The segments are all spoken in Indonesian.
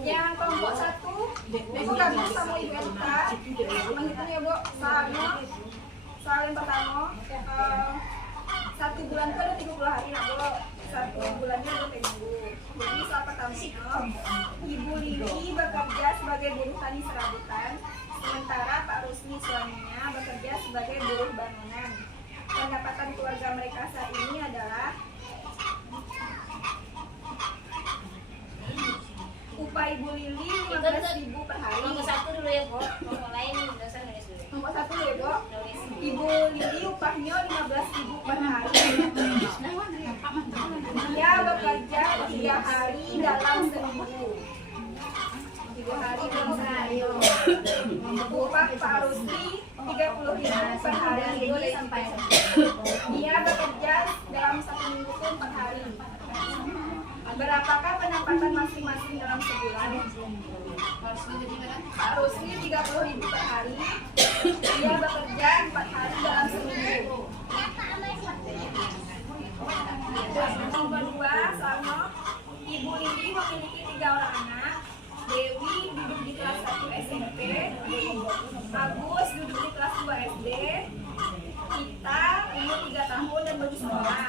Yang kelompok 1 Ibu gabung sama Ibu Elka menghitung ya Bu. Soal yang pertama 1 bulan itu ada 30 hari nah Bu. 1 bulannya ada minggu. Jadi soal pertama Ibu Lili bekerja sebagai buruh tani serabutan, sementara Pak Rusmi suaminya bekerja sebagai buruh bangunan. Pendapatan keluarga mereka saat ini adalah upah Ibu Lili 15.000 per hari. Nomor 1 dulu ya, Bu. Nomor lain dasar nulis dulu. Nomor 1 ya, Bu. Ibu Lili upahnya 15.000 per hari. Dia bekerja 3 hari dalam seminggu. 3 hari dalam seminggu. Upah Pak Rusli 30.000 per hari. Dia bekerja dalam 1 minggu pun 4 hari. Berapakah pendapatan masing-masing dalam sebulan? Pak Rusli 30.000 per hari. Dia bekerja 4 hari dalam seminggu. Nomor 2, soalnya Ibu Lili memiliki 3 orang anak. Dewi duduk di kelas 1 SMP, Agus duduk di kelas 2 SD, kita umur 3 tahun dan belum sekolah.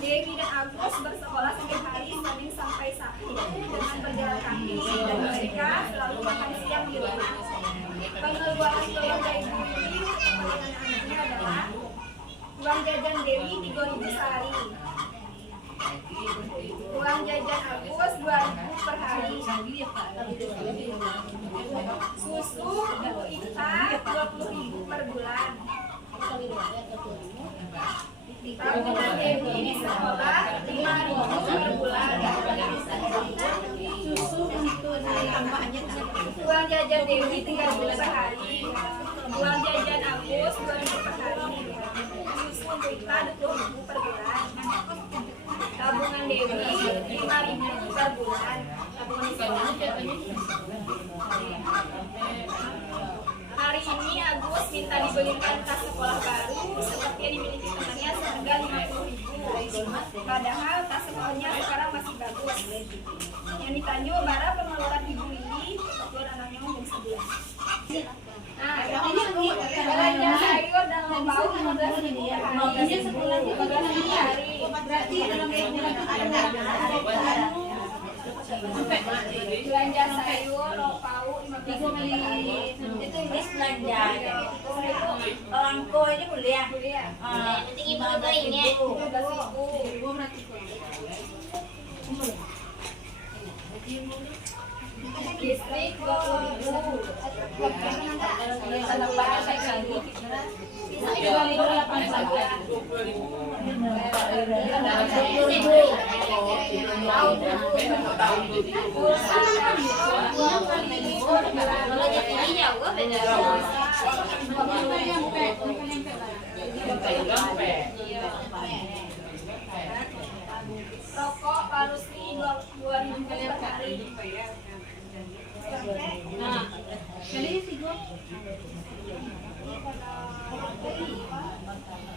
Dewi dan Agus bersekolah setiap hari Senin sampai Sabtu dengan berjalan kaki dan mereka selalu makan siang di rumah. Pengeluaran keluarga Ibu Lili dengan anak-anaknya adalah uang jajan Dewi 3.000 sehari, uang jajan Agus 2.000 per hari, susu Ibu Ita 20.000 per bulan, tabungan Dewi di sekolah 5.000 per bulan, susu untuk tambahannya uang jajan Dewi 3.000 per hari, uang jajan Agus 2.000 per hari, susu untuk Ita 20.000 per bulan, tabungan Dewi 5.000 per bulan, tabungan sekolah. Hari ini Agus minta dibelikan tas sekolah baru seperti yang dimiliki temannya seharga 50.000. Padahal tas sekolahnya sekarang masih bagus. Yang ditanya bara pengeluaran Ibu Lili buat anaknya umur 11. Nah, ini belanja sayur dan lauk 15.000 per hari. 15.000 hari. Berarti dalam belanja sayur, lauk pauk 15.000 per hari. Itu Miss belanja. Orang ko ini kuliah. Nanti ibu juga ini. 15.000. Listrik 20.000. Anak baru saya sanggup. 20.000. Rokok Pak Rusli 2.000 per hari. Nah, jadi sih gua.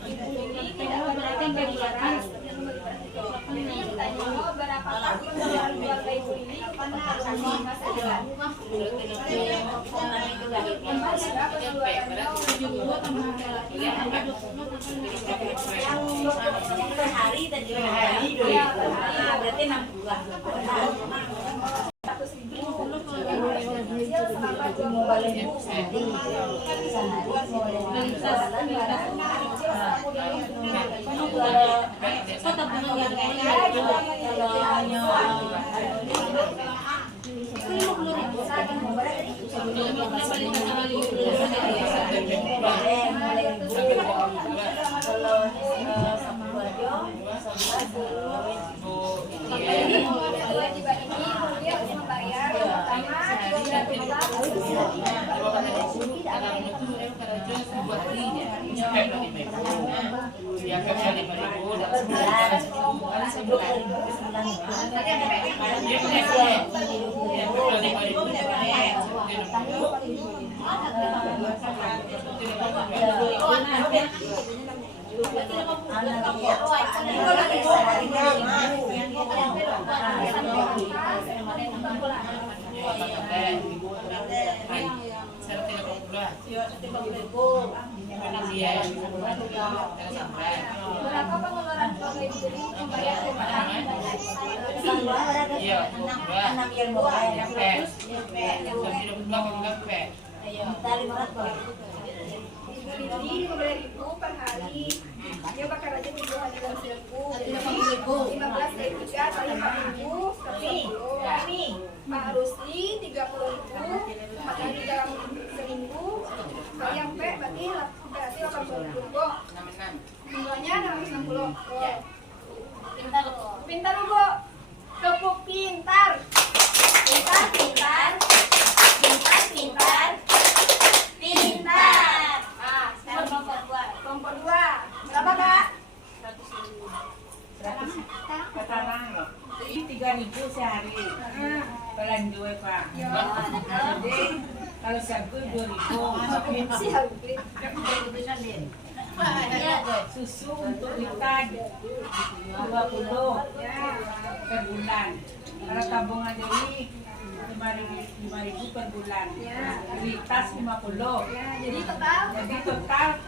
Ini tidak berarti bulanan. Ini tanya berapa tahun pengeluaran keluarga Ibu Lili di masa depan. Per hari tadi. Berarti 6 bulan. 100.000 selama 20.000 sehari. Berapa pengeluaran keluarga Ibu Lili membayar utang? Ibu Lili 15.000 per hari. Dia bakar aja 7 hari dalam seminggu. 15 kali 3 kali 4.000 kali 10. Pak Rusli 30.000 4 hari dalam seminggu. Kali yang P berarti 80.000 kok. Jumlahnya 660. Pintar Bu. Tepuk pintar. Pintar. Ah, sekarang kelompok 2. Berapa, Kak? 3.000 sehari. Bulan 2 Pak. Jadi kalau sabu 2.000. Susu untuk ikan 20 per bulan. Kalau tabungan Dewi 5.000 per bulan. Beli tas 50. Jadi total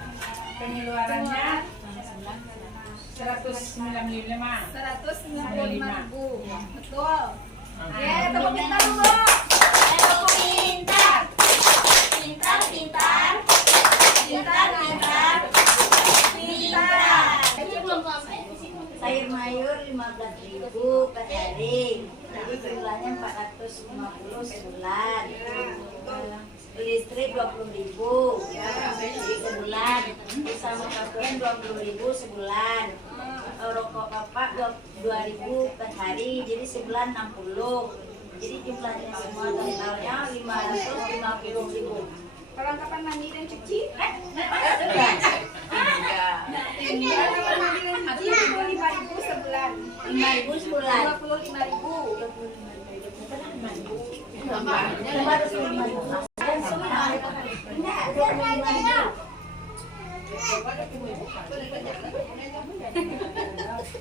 pengeluarannya 195. 195.000. Betul. Oke, tepuk pintar dulu. Sayur mayur 15.000 per hari, jadi jumlahnya 450 sebulan. Listrik 20.000 sebulan, sama pakaian 20.000 sebulan. Rokok bapak 2.000 per hari, jadi sebulan 60. Jadi jumlahnya semua totalnya 550.000. Perlengkapan mandi dan cuci? Perlengkapan mandi dan cuci 25.000 sebulan. 5.000 sebulan. 25.000.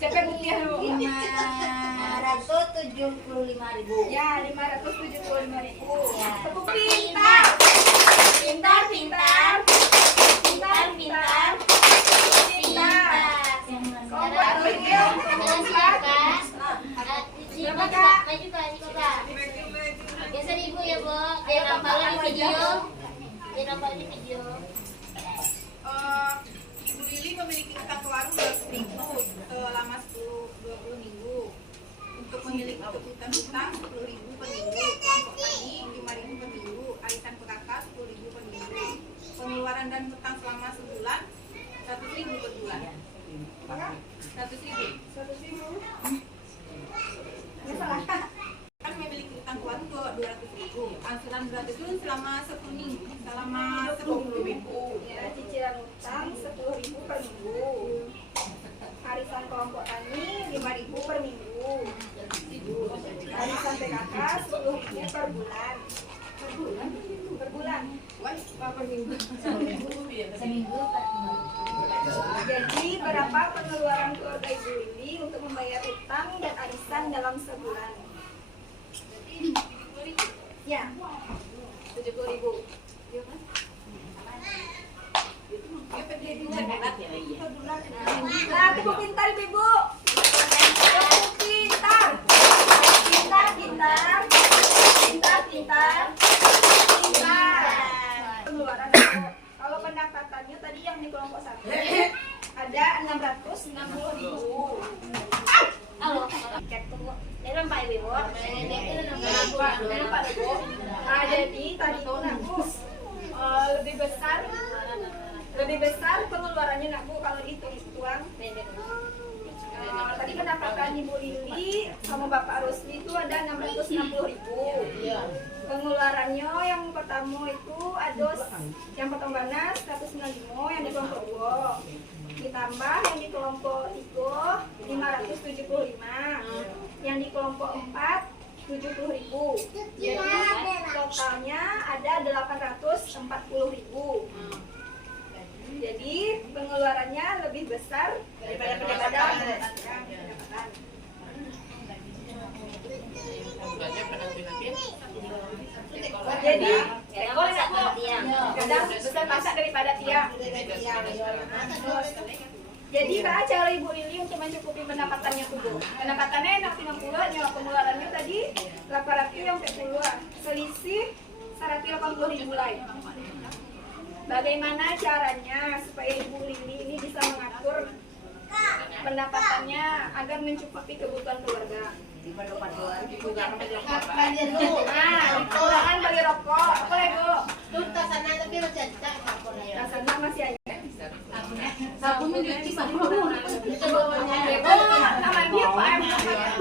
Cepet rupiah dulu. 575.000. Ya, 575.000. Ya. Tepuk pintar. Biasa ibu ya, Bu. Dia nampalin video. Ibu Lili memiliki utang ke warung 200.000 selama 20 minggu. Untuk memiliki kebutuhan utang 10.000 per minggu, kelompok tani 5.000 per minggu, arisan PKK 10.000 per minggu. Pengeluaran dan utang selama sebulan 100.000 per bulan. 100.000. Kan memiliki utang ke warung 200.000. Angsuran gratis itu selama 10 minggu, selama 10 minggu. Ya, cicilan utang 10.000 per minggu. Arisan kelompok tani 5.000 per minggu. Arisan PKK 10.000 per bulan. Per bulan. Per minggu. Seminggu 4 Jadi berapa pengeluaran keluarga Ibu Lili untuk membayar utang dan arisan dalam sebulan? Ya, 70.000. Nah, tepuk pintar Ibu. Tepuk pintar. Pengeluaran kalau pendapatannya tadi yang di kelompok 1 ada 660.000. Halo, cek tunggu. Ini lompat ibu. Nah, jadi tadi itu Nakbu lebih besar pengeluarannya Nakbu kalau dihitung uang. Tadi pendapatan Ibu Lili sama Bapak Rusli itu ada 660.000. Pengeluarannya yang pertama itu ada yang potong ganas 195 yang di kelompok 2. Ditambah yang di kelompok 3 575. Yang di kelompok 4 70.000. Jadi totalnya ada 840.000. Jadi Jadi pengeluarannya lebih besar daripada pendapatan. Jadi kadang besar masak daripada tiang. Jadi Kak, cara Ibu Lili untuk mencukupi pendapatannya tuh, pendapatannya 650, nyawa pengeluarannya tadi 800 yang 40, selisih 180.000 lain. Bagaimana caranya supaya Ibu Lili ini bisa mengatur pendapatannya agar mencukupi kebutuhan keluarga? Nah, dikurangan beli rokok, apa lagi Bu? Tasana masih ada. Sabun mencuci sabun. Nama dia Pak M.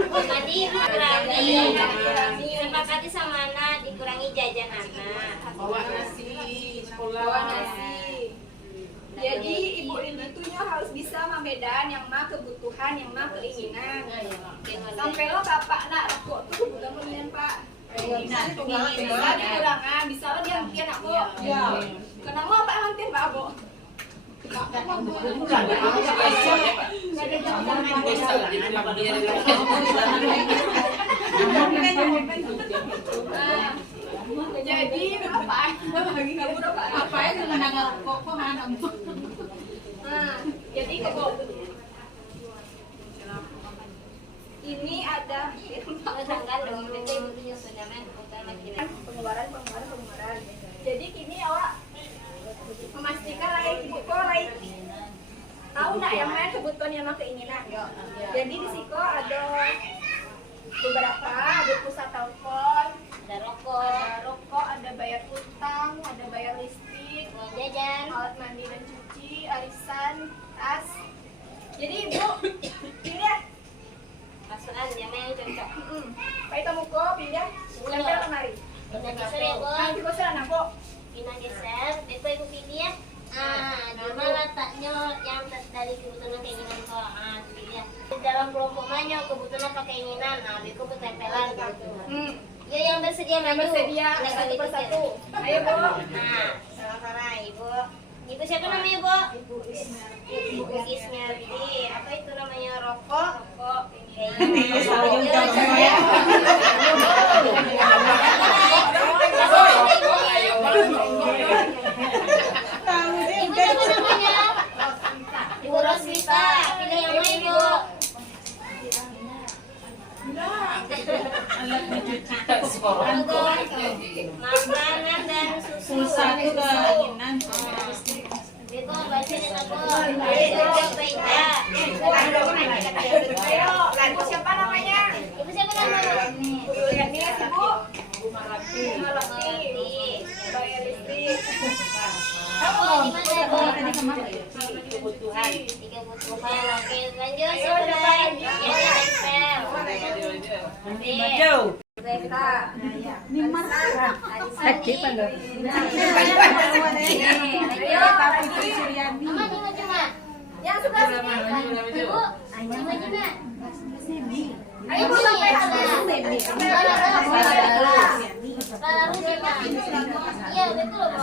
Tadi dikurangi, sepakati sama anak, dikurangi jajan anak. Bawa nasi sekolah. Bawa nasi. Jadi Ibu Lili itu harus bisa membedakan yang mah kebutuhan, yang mah keinginan. Sampai lo kapak nak rokok tuh kebutuhan keinginan Pak. Bisa dikurangan, bisa lo dihantian aku. Kenapa Pak hantian Pak Abo? Jadi apa? Apa itu menanggal kokohan? Jadi kebok. Ini ada Tanggal dong, itu ibu punya sudah main pengeluaran. Jadi kini awak memastikan lain ibu kok lain tahu nggak yang mana kebutuhan yang mana keinginan. Jadi di situ ada beberapa, ada pulsa telepon, ada rokok, ada bayar utang, ada bayar listrik, uang jajan, alat mandi dan cuci, arisan, tas. Jadi ibu pilih masukan yang main cocok. Pak kamu kok pindah tempel lemari. Pindah geser ya, Bu. Nanti kok sana kok. Pindah geser, Beko ibu pilih ya. Di mana letaknya yang dari kebutuhan keinginan kok? Itu pilih ya. Di dalam kelompok mana kebutuhan apa keinginan? Beko bertempelan gitu. Ya yang bersedia maju. Bersedia satu persatu. Ayo Bu. Salah-salah Ibu. Ibu siapa namanya Bu? Ibu Ismerti. Apa itu namanya rokok? Rokok. Ibu siapa namanya? Ibu Rosita. Pilih yang mana Ibu? Makanan dan susu. Pulsa itu keinginan. Beko bacain aku. Ayo, lagu siapa namanya? Ibu siapa namanya? Bu Yuliani, Ibu. Bu Malati. Bayar listrik. Aku di mana Bu? Kebutuhan. Tiga kebutuhan. Oke, lanjut siapa lagi? Ya, tempel. Maju. Reta. Ayo, Tapi itu Suryani. Mama di mana cuma? yang sebelah sini. Ibu, di mana? Ayo Bu sampai habis. Baru cuma. Iya, betul Bu.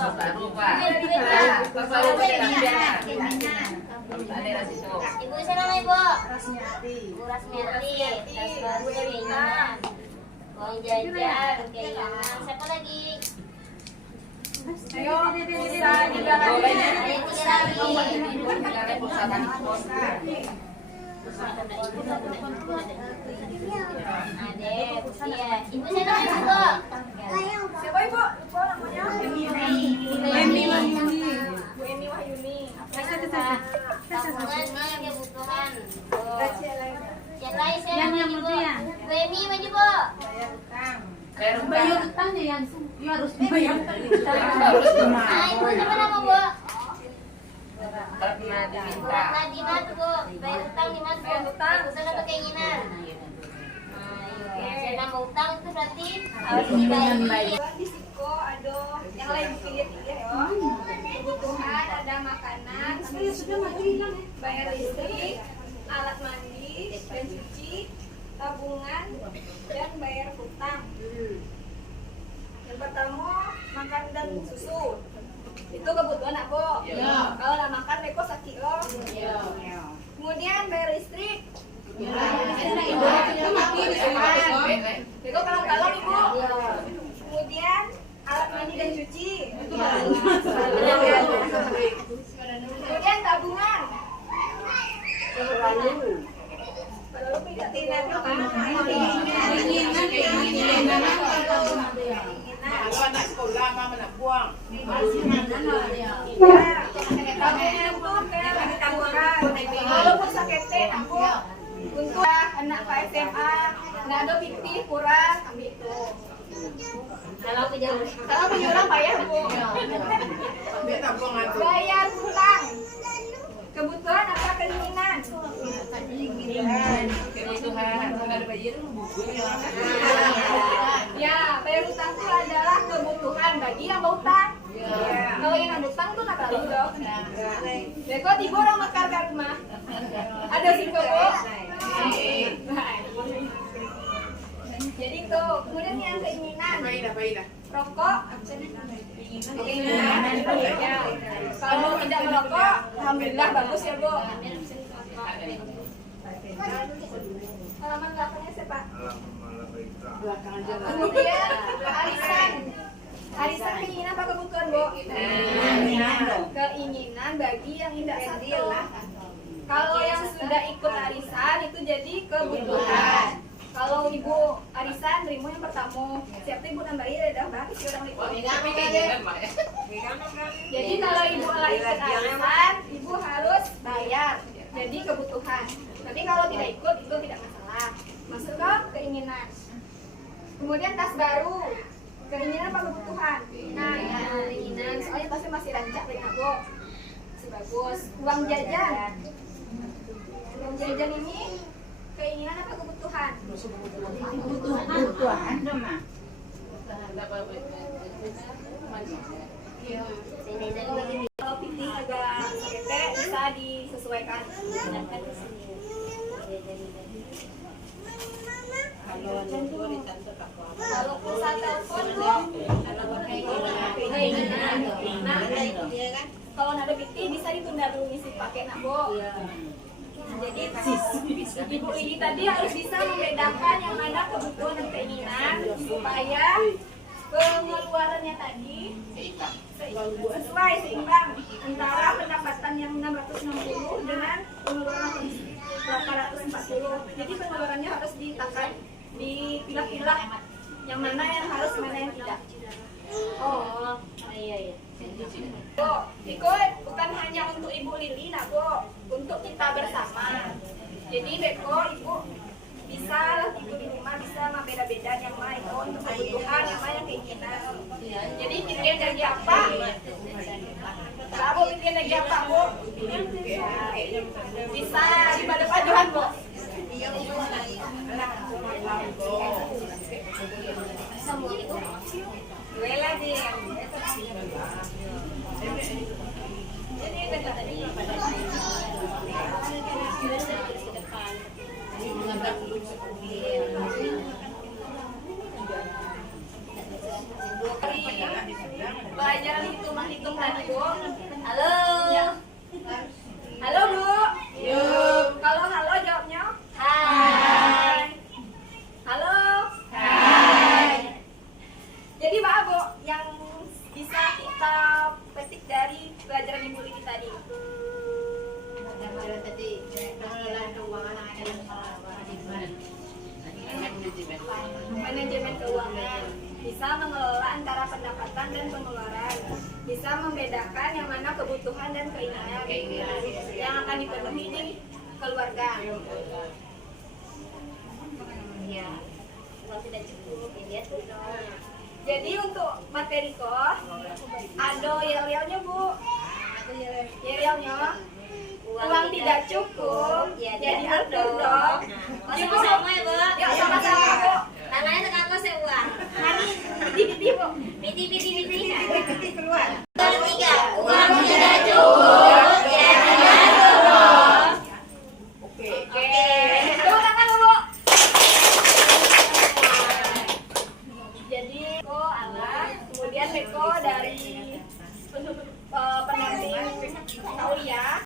Ibu siapa namanya Ibu? Ibu Rasmiati. Baru keinginan. Uang jajan, keinginan. Siapa lagi? Ayo, bisa digalakkan. Ayo tiga lagi. Ada, iya. Ibu siapa namanya Ibu? Siapa Ibu? Lupa namanya. Bu Emi Wahyuni. Tabungan nih kebutuhan. Yang lain saya Yang maju Bu. kemudian. Bu Emi maju Bu. Bayar utangnya yang harus dibayar. Nah, Ibu siapa nama Bu? Bu Ratna di mana Bu? Bayar utang di mana Bu? Bayar utang. Kebutuhan atau keinginan? Saya nama utang itu berarti harus dibayar. Di Siko ada yang lain pilih ya. Kebutuhan ada makanan, bayar listrik, alat mandi dan cuci, tabungan dan bayar hutang. Yang pertama makan dan susu. Itu kebutuhan nak Bu. Kalau nak makan Beko 1 kilo. Kemudian bayar listrik. Beko kalau Ibu. Kemudian alat mandi dan cuci. Kemudian tabungan. Kalau anak sekolah mama nak buang. Walaupun sakit aku untuk anak ke SMA nggak ada fiktif kurang ambil itu. Kalau penyulang bayar Bu. Dia tak buang aja. Bayar hutang. Kebutuhan apa keinginan? Kebutuhan. Kalau ada bayar buku ya. Ya, bayar hutang itu adalah kebutuhan bagi yang berhutang. Kalau yang berhutang tuh nggak tahu dong. Beko tiba orang mekar ke rumah. Ada sih Bu. Jadi tuh, kemudian yang keinginan. Baiklah. Rokok. Keinginan. Ya. Kalau tidak merokok, alhamdulillah bagus ya Bu. Halaman belakangnya siapa? Kemudian arisan. Arisan keinginan apa kebutuhan Bu? Keinginan bagi yang tidak satu. Kalau yang sudah ikut arisan itu jadi kebutuhan. Kalau Ibu arisan terima yang pertama, siap Ibu nambahin dah bagus orang ikut. Jadi kalau Ibu ikut arisan, Ibu harus bayar. Jadi kebutuhan. Tapi kalau tidak ikut itu tidak masalah. Masuk ke keinginan. Kemudian tas baru. Keinginan apa kebutuhan? Nah, keinginan. Soalnya pasti masih rancak dengan Bu. Sebagus uang jajan. Uang jajan ini keinginan apa kebutuhan? Kebutuhan dong, Ma. Kalau piting agak gede bisa disesuaikan. Kalau pulsa telepon Bu, keinginan. Nah, kalau ada piting bisa ditunda dulu ngisi pakai nak Bu. Jadi Ibu Lili tadi harus bisa membedakan yang mana kebutuhan dan keinginan supaya pengeluarannya tadi sesuai seimbang antara pendapatan yang 660 dengan pengeluaran 840. Jadi pengeluarannya harus ditakan, dipilah-pilah yang mana yang harus, mana yang tidak. Oh, iya. Bu, ikut bukan hanya untuk Ibu Lili, nah Bu, untuk kita bersama. Jadi Beko, Ibu bisa Ibu di rumah bisa beda-beda yang mana itu untuk kebutuhan, yang mana yang keinginan. Jadi pilih dari apa? Kamu pilih lagi apa Bu? Bisa di paduan Bu. Gue lagi. Jadi kata tadi pada pelajaran hitung tadi Bu. Halo. Halo Bu. Kalau halo jawabnya hai. Halo. Hai. Jadi Pak Bu, yang bisa kita petik dari pelajaran Ibu Lili tadi. Manajemen keuangan bisa mengelola antara pendapatan dan pengeluaran, bisa membedakan yang mana kebutuhan dan keinginan yang akan dipenuhi di keluarga. Ya, kalau tidak cukup, ya tuh dong. Jadi untuk materi kos ada yel-yelnya Bu. Yel-yelnya uang tidak cukup, Ya, jadi diatur atur dong. Sama-sama ya, Bu. Yuk sama-sama Bu. Tangannya tekan kos ya, Bu. Hari piti-piti Bu. Piti. Keluar. Ketiga, uang tidak cukup, jadi diatur dong. Oke. Tepuk tangan Bu. Jadi Beko alat, kemudian Beko dari